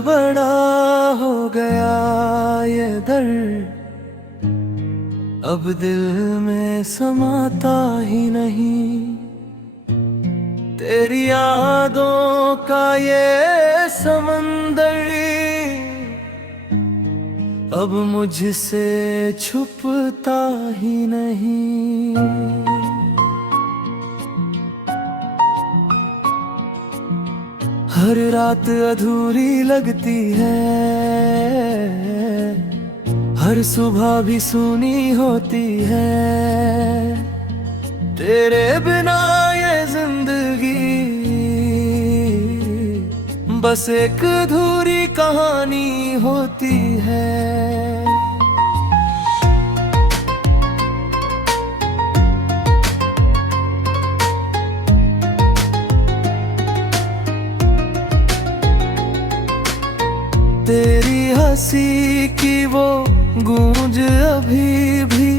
बड़ा हो गया ये दर्द, अब दिल में समाता ही नहीं। तेरी यादों का ये समंदर अब मुझसे छुपता ही नहीं। हर रात अधूरी लगती है, हर सुबह भी सुनी होती है। तेरे बिना ये जिंदगी बस एक अधूरी कहानी होती है। तेरी हंसी की वो गूंज अभी भी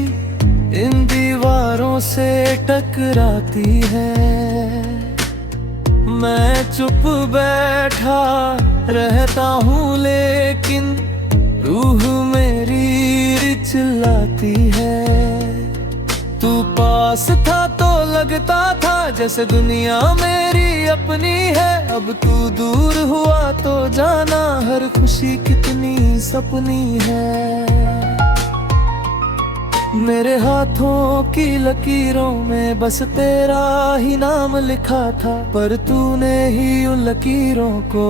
इन दीवारों से टकराती है। मैं चुप बैठा रहता हूँ लेकिन रूह मेरी चिल्लाती है। तू पास था तो लगता था जैसे दुनिया मेरी अपनी है। अब तू दूर हुआ तो जाना हर खुशी कितनी सपनी है। मेरे हाथों की लकीरों में बस तेरा ही नाम लिखा था, पर तूने ही उन लकीरों को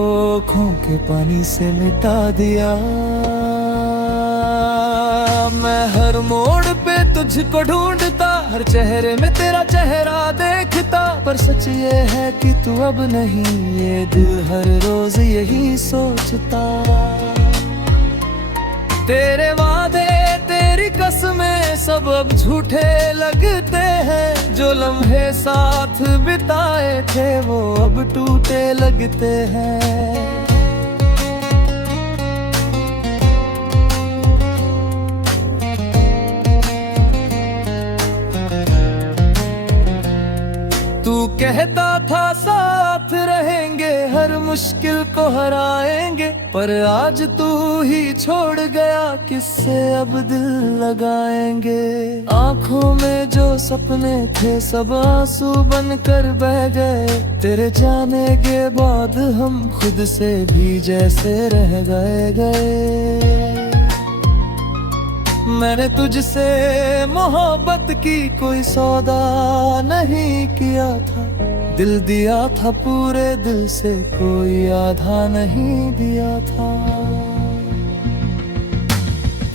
खो के पानी से मिटा दिया। मैं हर मोड़ पे तुझको ढूंढता, हर चेहरे में तेरा चेहरा देखता, पर सच ये है कि तू अब नहीं। ये दिल हर रोज यही सोचता। तेरे वादे तेरी कसमें सब अब झूठे लगते हैं। जो लम्हे साथ बिताए थे वो अब टूटे लगते हैं। तू कहता था साथ रहेंगे, हर मुश्किल को हराएंगे, पर आज तू ही छोड़ गया, किससे अब दिल लगाएंगे। आंखों में जो सपने थे सब आंसू बनकर बह गए। तेरे जाने के बाद हम खुद से भी जैसे रह गए। मैंने तुझसे मोहब्बत की कोई सौदा नहीं किया था। दिल दिया था पूरे दिल से, कोई आधा नहीं दिया था।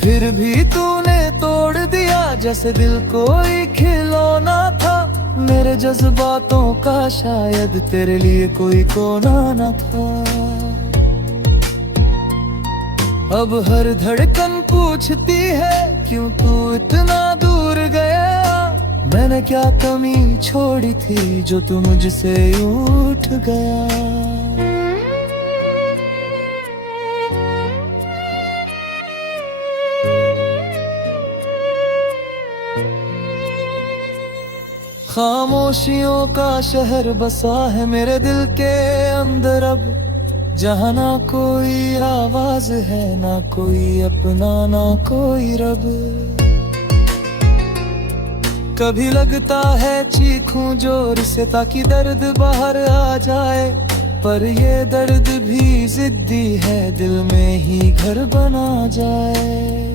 फिर भी तूने तोड़ दिया जैसे दिल कोई खिलौना था। मेरे जज्बातों का शायद तेरे लिए कोई कोना न था। अब हर धड़कन पूछती है क्यों तू इतना दूर गया। मैंने क्या कमी छोड़ी थी जो तू मुझसे उठ गया। खामोशियों का शहर बसा है मेरे दिल के अंदर अब, जहाँ ना कोई आवाज है, ना कोई अपना, ना कोई रब। कभी लगता है चीखूं जोर से ताकि दर्द बाहर आ जाए, पर ये दर्द भी जिद्दी है, दिल में ही घर बना जाए।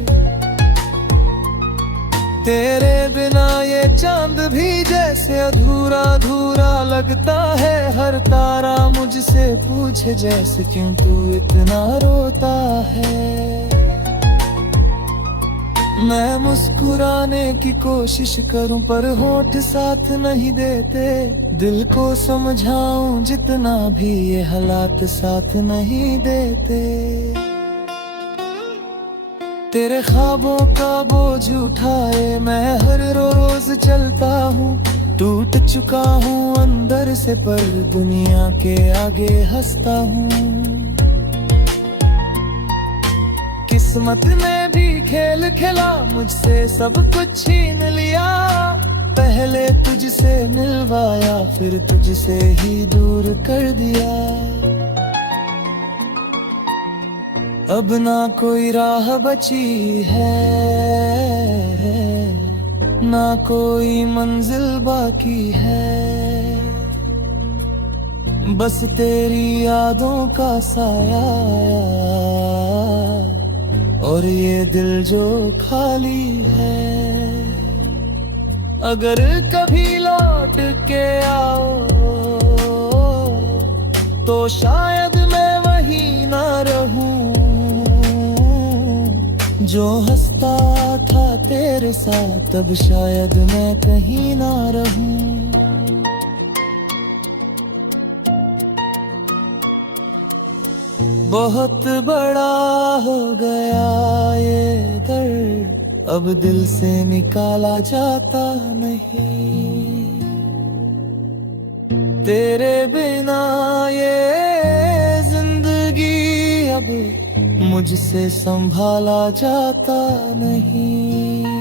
तेरे बिना ये चांद भी जैसे अधूरा अधूरा लगता है। हर तारा मुझसे पूछे जैसे क्यों तू इतना रोता है। मैं मुस्कुराने की कोशिश करूं पर होठ साथ नहीं देते। दिल को समझाऊं जितना भी ये हालात साथ नहीं देते। तेरे ख्वाबों का बोझ उठाए मैं हर रोज चलता हूँ। टूट चुका हूँ अंदर से पर दुनिया के आगे हंसता हूँ। किस्मत ने भी खेल खेला, मुझसे सब कुछ छीन लिया। पहले तुझसे मिलवाया फिर तुझसे ही दूर कर दिया। अब ना कोई राह बची है, ना कोई मंजिल बाकी है, बस तेरी यादों का साया और ये दिल जो खाली है। अगर कभी लौट के आओ तो शायद मैं वहीं ना रहूं, जो हंसता था तेरे साथ अब शायद मैं कहीं ना रहूं। बहुत बड़ा हो गया ये दर्द, अब दिल से निकाला जाता नहीं, तेरे बिना ये जिंदगी अब मुझसे संभाला जाता नहीं।